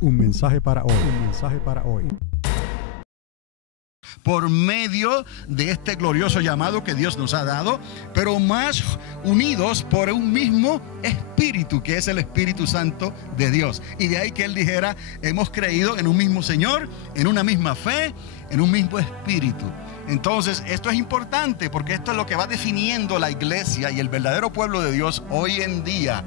Un mensaje para hoy. Un mensaje para hoy. Por medio de este glorioso llamado que Dios nos ha dado, pero más unidos por un mismo Espíritu, que es el Espíritu Santo de Dios. Y de ahí que Él dijera, hemos creído en un mismo Señor, en una misma fe, en un mismo Espíritu. Entonces, esto es importante porque esto es lo que va definiendo la iglesia y el verdadero pueblo de Dios hoy en día.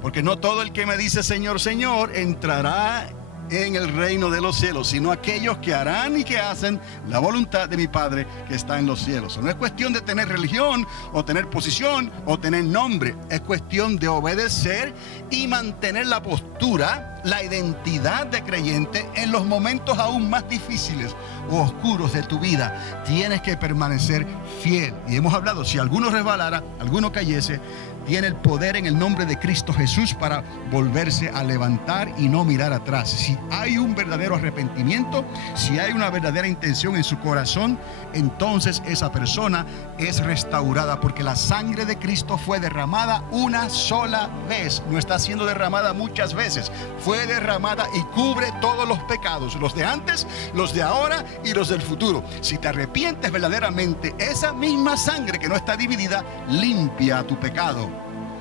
Porque no todo el que me dice Señor, Señor, entrará en el reino de los cielos, sino aquellos que harán y que hacen la voluntad de mi Padre que está en los cielos. No es cuestión de tener religión o tener posición o tener nombre, es cuestión de obedecer y mantener la postura, la identidad de creyente en los momentos aún más difíciles o oscuros de tu vida. Tienes que permanecer fiel. Y hemos hablado, si alguno resbalara, alguno cayese, tiene el poder en el nombre de Cristo Jesús para volverse a levantar y no mirar atrás. Si hay un verdadero arrepentimiento, si hay una verdadera intención en su corazón, entonces esa persona es restaurada, porque la sangre de Cristo fue derramada una sola vez, no está siendo derramada muchas veces. Fue derramada y cubre todos los pecados, los de antes, los de ahora y los del futuro. Si te arrepientes verdaderamente, esa misma sangre que no está dividida limpia tu pecado.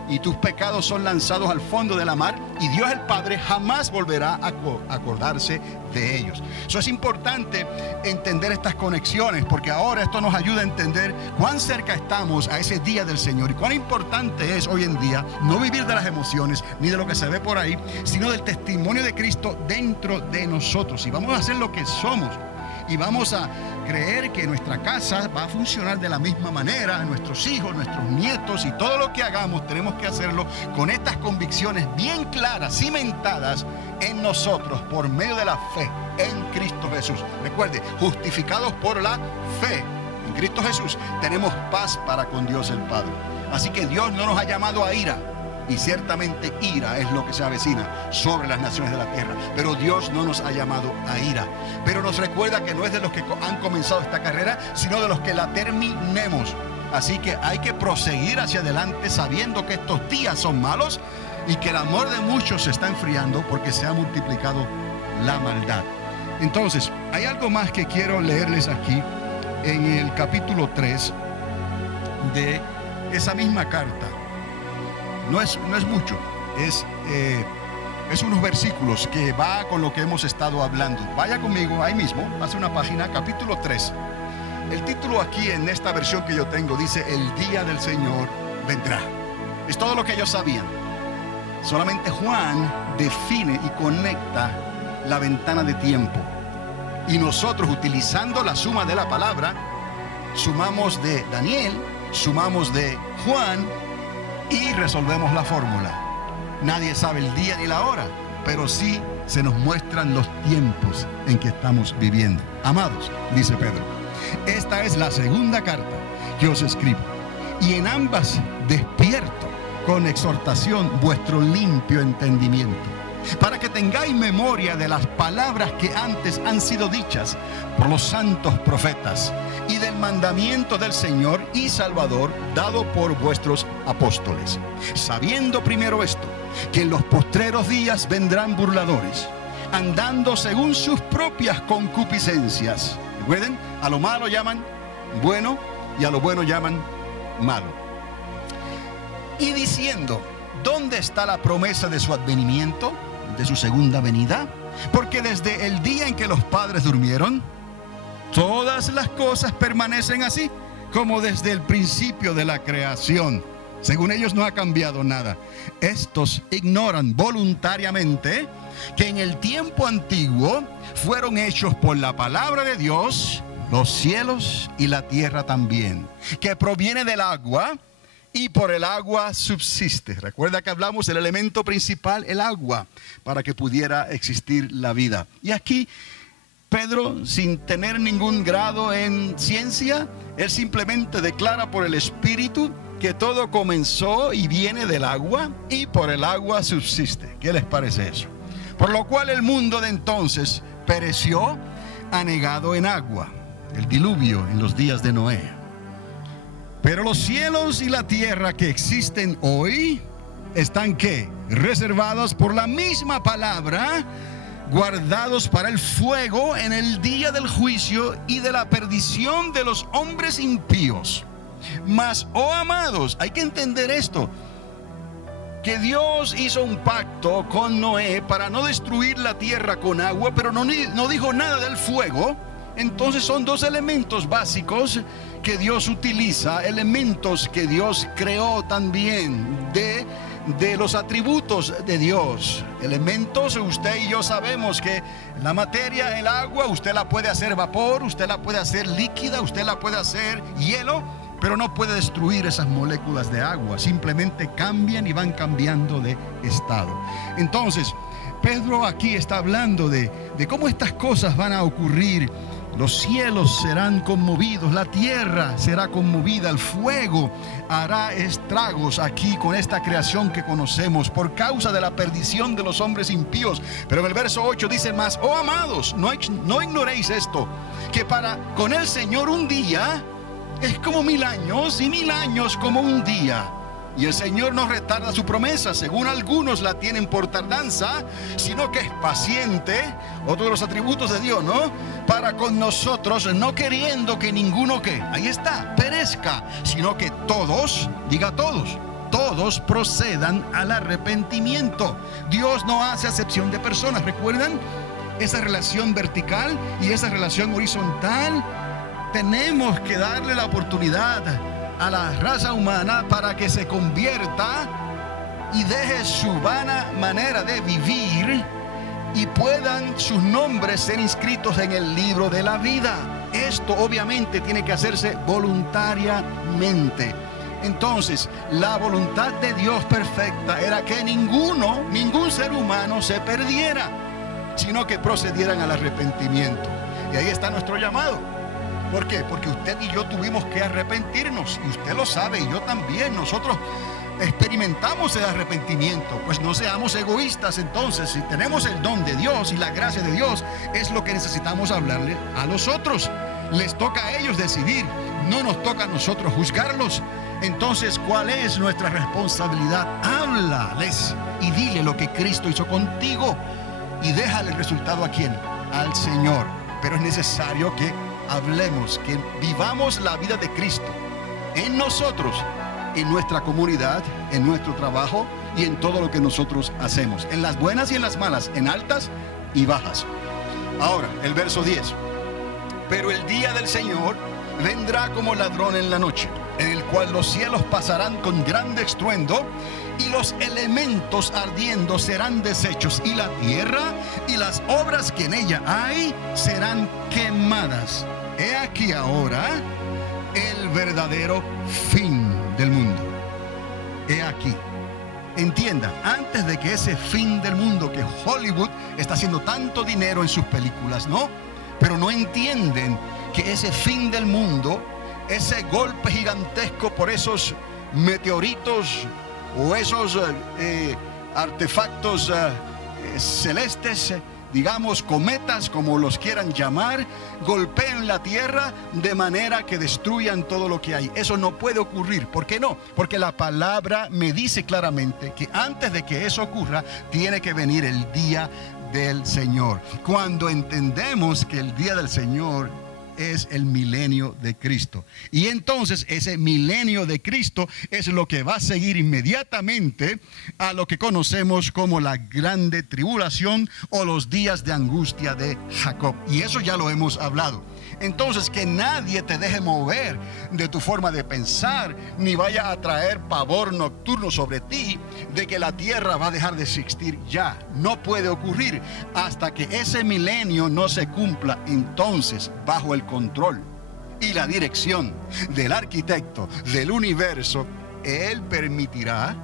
Y tus pecados son lanzados al fondo de la mar, y Dios el Padre jamás volverá a acordarse de ellos. Eso es importante entender estas conexiones, porque ahora esto nos ayuda a entender cuán cerca estamos a ese día del Señor y cuán importante es hoy en día no vivir de las emociones ni de lo que se ve por ahí, sino del testimonio de Cristo dentro de nosotros. Y vamos a hacer lo que somos. Y vamos a creer que nuestra casa va a funcionar de la misma manera, nuestros hijos, nuestros nietos, y todo lo que hagamos tenemos que hacerlo con estas convicciones bien claras, cimentadas en nosotros por medio de la fe en Cristo Jesús. Recuerde, justificados por la fe en Cristo Jesús, tenemos paz para con Dios el Padre. Así que Dios no nos ha llamado a ira. Y ciertamente ira es lo que se avecina sobre las naciones de la tierra. Pero Dios no nos ha llamado a ira. Pero nos recuerda que no es de los que han comenzado esta carrera, sino de los que la terminemos. Así que hay que proseguir hacia adelante sabiendo que estos días son malos y que el amor de muchos se está enfriando porque se ha multiplicado la maldad. Entonces, hay algo más que quiero leerles aquí en el capítulo 3 de esa misma carta. No es mucho, es unos versículos que va con lo que hemos estado hablando. Vaya conmigo ahí mismo, pase una página, capítulo 3. El título aquí en esta versión que yo tengo dice: el día del Señor vendrá. Es todo lo que ellos sabían. Solamente Juan define y conecta la ventana de tiempo. Y nosotros, utilizando la suma de la palabra, sumamos de Daniel, sumamos de Juan y resolvemos la fórmula. Nadie sabe el día ni la hora, pero sí se nos muestran los tiempos en que estamos viviendo. Amados, dice Pedro, esta es la segunda carta que os escribo, y en ambas despierto con exhortación vuestro limpio entendimiento, para que tengáis memoria de las palabras que antes han sido dichas por los santos profetas, y del mandamiento del Señor y Salvador dado por vuestros apóstoles, sabiendo primero esto, que en los postreros días vendrán burladores, andando según sus propias concupiscencias. Recuerden, a lo malo llaman bueno y a lo bueno llaman malo. Y diciendo, ¿dónde está la promesa de su advenimiento, de su segunda venida? Porque desde el día en que los padres durmieron, todas las cosas permanecen así, como desde el principio de la creación. Según ellos no ha cambiado nada. Estos ignoran voluntariamente que en el tiempo antiguo fueron hechos por la palabra de Dios los cielos y la tierra también, que proviene del agua y por el agua subsiste. Recuerda que hablamos del elemento principal, el agua, para que pudiera existir la vida. Y aquí Pedro, sin tener ningún grado en ciencia, él simplemente declara por el Espíritu que todo comenzó y viene del agua y por el agua subsiste. ¿Qué les parece eso? Por lo cual el mundo de entonces pereció anegado en agua, el diluvio en los días de Noé. Pero los cielos y la tierra que existen hoy están ¿qué? Reservados por la misma palabra, guardados para el fuego en el día del juicio y de la perdición de los hombres impíos. Mas, oh amados, hay que entender esto, que Dios hizo un pacto con Noé para no destruir la tierra con agua, pero no dijo nada del fuego. Entonces son dos elementos básicos que Dios utiliza, elementos que Dios creó también de los atributos de Dios. Elementos, usted y yo sabemos que la materia, el agua, usted la puede hacer vapor, usted la puede hacer líquida, usted la puede hacer hielo, pero no puede destruir esas moléculas de agua. Simplemente cambian y van cambiando de estado. Entonces, Pedro aquí está hablando de cómo estas cosas van a ocurrir. Los cielos serán conmovidos, la tierra será conmovida, el fuego hará estragos aquí con esta creación que conocemos por causa de la perdición de los hombres impíos. Pero en el verso 8 dice más: oh amados, no ignoréis esto, que con el Señor un día es como 1000 años y 1000 años como un día. Y el Señor no retarda su promesa, según algunos la tienen por tardanza, sino que es paciente, otro de los atributos de Dios, ¿no? Para con nosotros, no queriendo que ninguno ahí está, perezca, sino que todos, diga todos procedan al arrepentimiento. Dios no hace acepción de personas. ¿Recuerdan esa relación vertical y esa relación horizontal? Tenemos que darle la oportunidad a la raza humana para que se convierta y deje su vana manera de vivir y puedan sus nombres ser inscritos en el libro de la vida. Esto obviamente tiene que hacerse voluntariamente. Entonces, la voluntad de Dios perfecta era que ningún ser humano se perdiera, sino que procedieran al arrepentimiento. Y ahí está nuestro llamado. ¿Por qué? Porque usted y yo tuvimos que arrepentirnos, y usted lo sabe, y yo también. Nosotros experimentamos el arrepentimiento. Pues no seamos egoístas. Entonces, si tenemos el don de Dios y la gracia de Dios, es lo que necesitamos hablarle a los otros. Les toca a ellos decidir, no nos toca a nosotros juzgarlos. Entonces, ¿cuál es nuestra responsabilidad? Háblales y dile lo que Cristo hizo contigo, y déjale el resultado ¿a quién? Al Señor. Pero es necesario que hablemos, que vivamos la vida de Cristo en nosotros, en nuestra comunidad, en nuestro trabajo y en todo lo que nosotros hacemos, en las buenas y en las malas, en altas y bajas. Ahora, el verso 10. Pero el día del Señor vendrá como ladrón en la noche, en el cual los cielos pasarán con grande estruendo, y los elementos ardiendo serán deshechos, y la tierra y las obras que en ella hay serán quemadas. He aquí ahora el verdadero fin del mundo. He aquí. Entienda, antes de que ese fin del mundo, que Hollywood está haciendo tanto dinero en sus películas, ¿no? Pero no entienden que ese fin del mundo, ese golpe gigantesco por esos meteoritos o esos artefactos celestes, digamos cometas, como los quieran llamar, golpeen la tierra de manera que destruyan todo lo que hay. Eso no puede ocurrir. ¿Por qué no? Porque la palabra me dice claramente que antes de que eso ocurra, tiene que venir el día del Señor. Cuando entendemos que el día del Señor es el milenio de Cristo, y entonces ese milenio de Cristo es lo que va a seguir inmediatamente a lo que conocemos como la grande tribulación o los días de angustia de Jacob, y eso ya lo hemos hablado. Entonces, que nadie te deje mover de tu forma de pensar, ni vaya a traer pavor nocturno sobre ti de que la tierra va a dejar de existir ya. No puede ocurrir hasta que ese milenio no se cumpla. Entonces, bajo el control y la dirección del arquitecto del universo, Él permitirá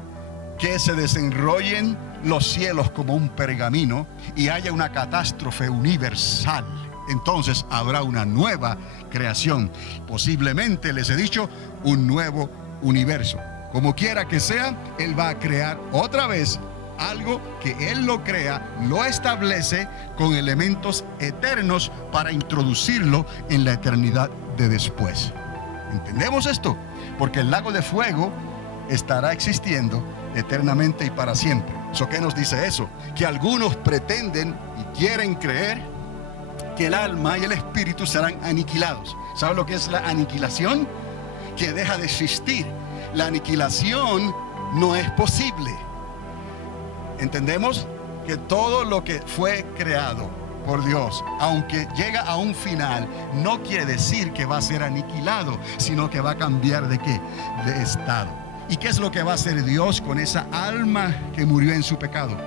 que se desenrollen los cielos como un pergamino y haya una catástrofe universal. Entonces habrá una nueva creación. Posiblemente, les he dicho, un nuevo universo. Como quiera que sea, Él va a crear otra vez algo que Él lo crea, lo establece con elementos eternos para introducirlo en la eternidad de después. ¿Entendemos esto? Porque el lago de fuego estará existiendo eternamente y para siempre. ¿Qué nos dice eso? Que algunos pretenden y quieren creer que el alma y el espíritu serán aniquilados. ¿Saben lo que es la aniquilación? Que deja de existir. La aniquilación no es posible. ¿Entendemos? Que todo lo que fue creado por Dios, aunque llega a un final, no quiere decir que va a ser aniquilado, sino que va a cambiar ¿de qué? De estado. ¿Y qué es lo que va a hacer Dios con esa alma que murió en su pecado?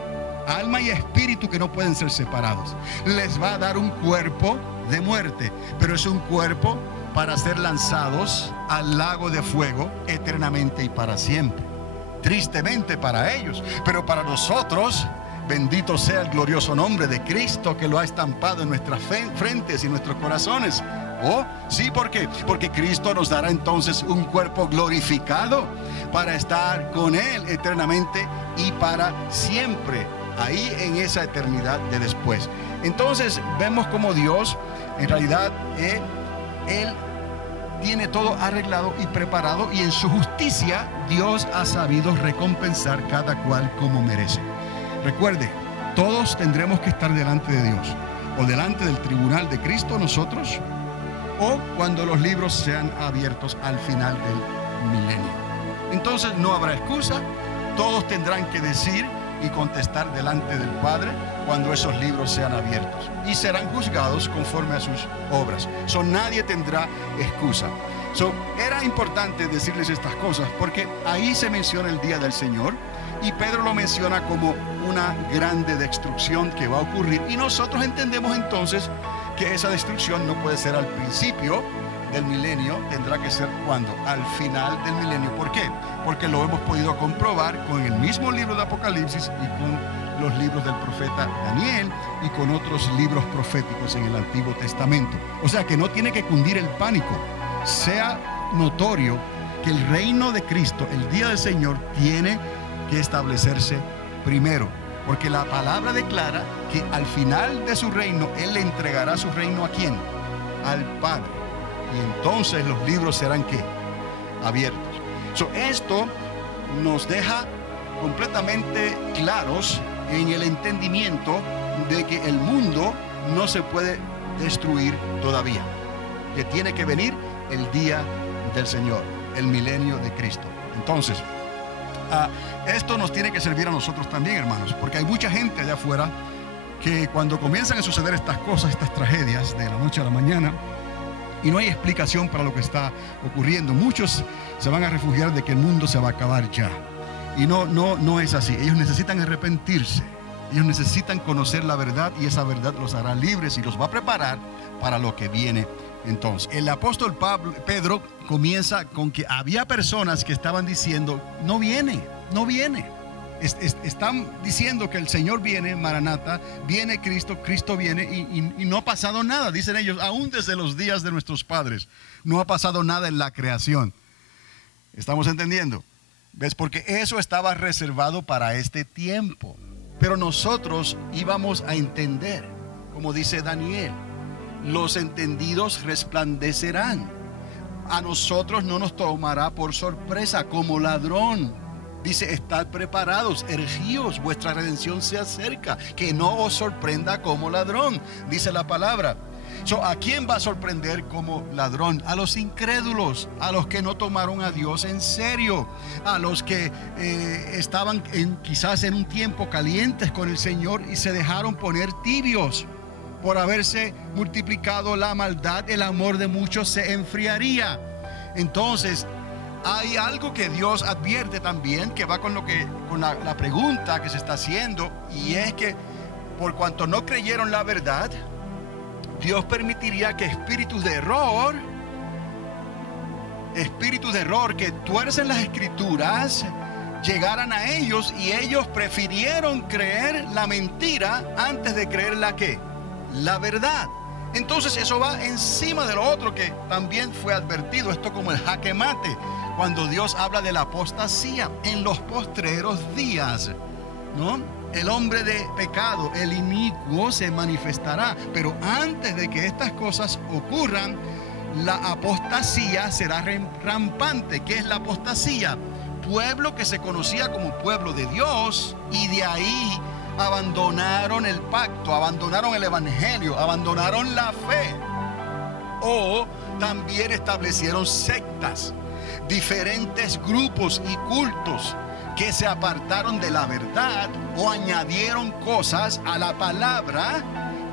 Alma y espíritu que no pueden ser separados. Les va a dar un cuerpo de muerte, pero es un cuerpo para ser lanzados al lago de fuego eternamente y para siempre. Tristemente para ellos, pero para nosotros, bendito sea el glorioso nombre de Cristo que lo ha estampado en nuestras frentes y nuestros corazones. Oh, sí, ¿por qué? Porque Cristo nos dará entonces un cuerpo glorificado para estar con Él eternamente y para siempre, ahí en esa eternidad de después. Entonces vemos como Dios, en realidad, Él tiene todo arreglado y preparado, y en su justicia Dios ha sabido recompensar cada cual como merece. Recuerde, todos tendremos que estar delante de Dios, o delante del tribunal de Cristo nosotros, o cuando los libros sean abiertos al final del milenio. Entonces no habrá excusa, todos tendrán que decir y contestar delante del Padre cuando esos libros sean abiertos, y serán juzgados conforme a sus obras. Nadie tendrá excusa. Era importante decirles estas cosas porque ahí se menciona el día del Señor, y Pedro lo menciona como una grande destrucción que va a ocurrir, y nosotros entendemos entonces que esa destrucción no puede ser al principio del milenio, tendrá que ser ¿cuándo? Al final del milenio. ¿Por qué? Porque lo hemos podido comprobar con el mismo libro de Apocalipsis y con los libros del profeta Daniel y con otros libros proféticos en el Antiguo Testamento. O sea que no tiene que cundir el pánico. Sea notorio que el reino de Cristo, el día del Señor, tiene que establecerse primero, porque la palabra declara que al final de su reino Él le entregará su reino ¿a quién? Al Padre, y entonces los libros serán ¿qué? Abiertos. Esto nos deja completamente claros en el entendimiento de que el mundo no se puede destruir todavía, que tiene que venir el día del Señor, el milenio de Cristo. Entonces, esto nos tiene que servir a nosotros también, hermanos, porque hay mucha gente allá afuera que cuando comienzan a suceder estas cosas, estas tragedias de la noche a la mañana, y no hay explicación para lo que está ocurriendo, muchos se van a refugiar de que el mundo se va a acabar ya. Y no es así. Ellos necesitan arrepentirse, ellos necesitan conocer la verdad, y esa verdad los hará libres y los va a preparar para lo que viene. Entonces, el apóstol Pedro comienza con que había personas que estaban diciendo, no viene. Están diciendo que el Señor viene, Maranata, viene Cristo viene, y no ha pasado nada. Dicen ellos, aún desde los días de nuestros padres, no ha pasado nada en la creación. ¿Estamos entendiendo? ¿Ves? Porque eso estaba reservado para este tiempo. Pero nosotros íbamos a entender, como dice Daniel, los entendidos resplandecerán. A nosotros no nos tomará por sorpresa como ladrón. Dice, estad preparados, ergíos, vuestra redención se acerca, que no os sorprenda como ladrón, dice la palabra. ¿A quién va a sorprender como ladrón? A los incrédulos, a los que no tomaron a Dios en serio, a los que estaban quizás en un tiempo calientes con el Señor y se dejaron poner tibios. Por haberse multiplicado la maldad, el amor de muchos se enfriaría. Entonces, hay algo que Dios advierte también, que va con la pregunta que se está haciendo, y es que por cuanto no creyeron la verdad, Dios permitiría que espíritus de error que tuercen las escrituras llegaran a ellos, y ellos prefirieron creer la mentira antes de creer la verdad. Entonces eso va encima de lo otro que también fue advertido, esto como el jaque mate, cuando Dios habla de la apostasía en los postreros días, ¿no? El hombre de pecado, el inicuo, se manifestará, pero antes de que estas cosas ocurran, la apostasía será rampante. ¿Qué es la apostasía? pueblo que se conocía como pueblo de Dios, y de ahí abandonaron el pacto, abandonaron el evangelio, abandonaron la fe. O también establecieron sectas, diferentes grupos y cultos que se apartaron de la verdad o añadieron cosas a la palabra,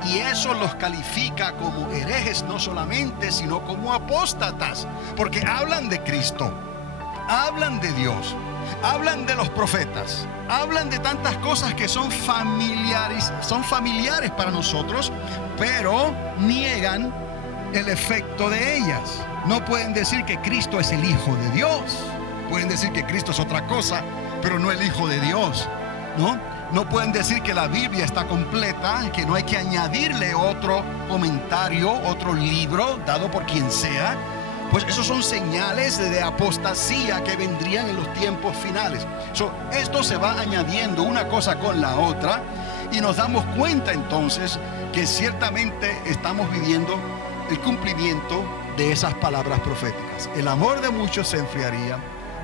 y eso los califica como herejes no solamente, sino como apóstatas, porque hablan de Cristo, hablan de Dios, hablan de los profetas, hablan de tantas cosas que son familiares para nosotros, pero niegan el efecto de ellas. No pueden decir que Cristo es el Hijo de Dios. Pueden decir que Cristo es otra cosa, pero no el Hijo de Dios, ¿no? No pueden decir que la Biblia está completa, que no hay que añadirle otro comentario, otro libro dado por quien sea. Pues esos son señales de apostasía que vendrían en los tiempos finales. Esto se va añadiendo una cosa con la otra, y nos damos cuenta entonces que ciertamente estamos viviendo el cumplimiento de esas palabras proféticas. El amor de muchos se enfriaría,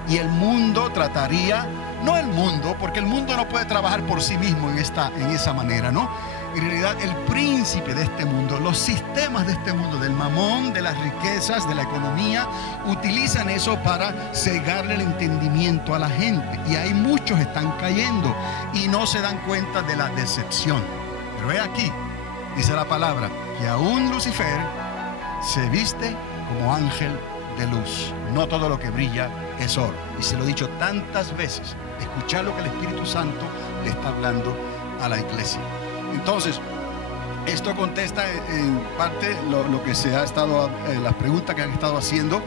y el mundo trataría, no el mundo, porque el mundo no puede trabajar por sí mismo en esa manera, ¿no? En realidad el príncipe de este mundo, los sistemas de este mundo, del mamón, de las riquezas, de la economía, utilizan eso para cegarle el entendimiento a la gente, y hay muchos están cayendo y no se dan cuenta de la decepción. Pero he aquí, dice la palabra, que aún Lucifer se viste como ángel de luz. No todo lo que brilla es oro. Y se lo he dicho tantas veces, escuchar lo que el Espíritu Santo le está hablando a la iglesia. Entonces, esto contesta en parte lo que se ha estado, las preguntas que han estado haciendo.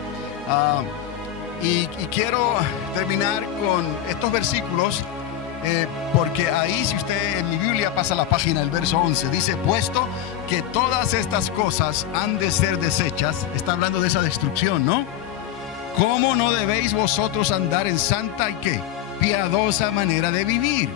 Y quiero terminar con estos versículos, porque ahí, si usted en mi Biblia pasa la página, el verso 11, dice: puesto que todas estas cosas han de ser deshechas. Está hablando de esa destrucción, ¿no? ¿Cómo no debéis vosotros andar en santa y qué? Piadosa manera de vivir,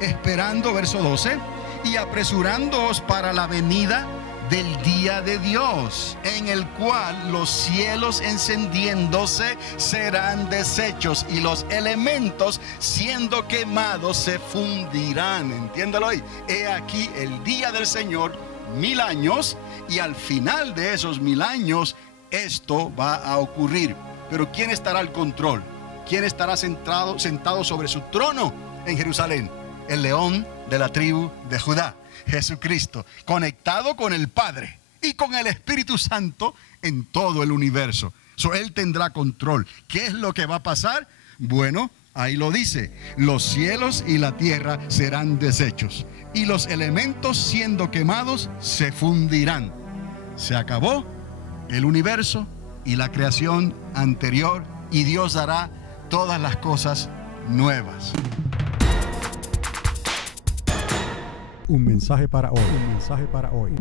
esperando, verso 12, y apresurándoos para la venida del día de Dios, en el cual los cielos encendiéndose serán deshechos, y los elementos siendo quemados se fundirán. Entiéndalo ahí. He aquí el día del Señor, 1000 años, y al final de esos 1000 años esto va a ocurrir. Pero ¿quién estará al control? ¿Quién estará sentado sobre su trono en Jerusalén? El león de la tribu de Judá, Jesucristo, conectado con el Padre y con el Espíritu Santo en todo el universo. Él tendrá control. ¿Qué es lo que va a pasar? Bueno, ahí lo dice: los cielos y la tierra serán deshechos, y los elementos siendo quemados se fundirán. Se acabó el universo y la creación anterior, y Dios hará todas las cosas nuevas. Un mensaje para hoy. Un mensaje para hoy.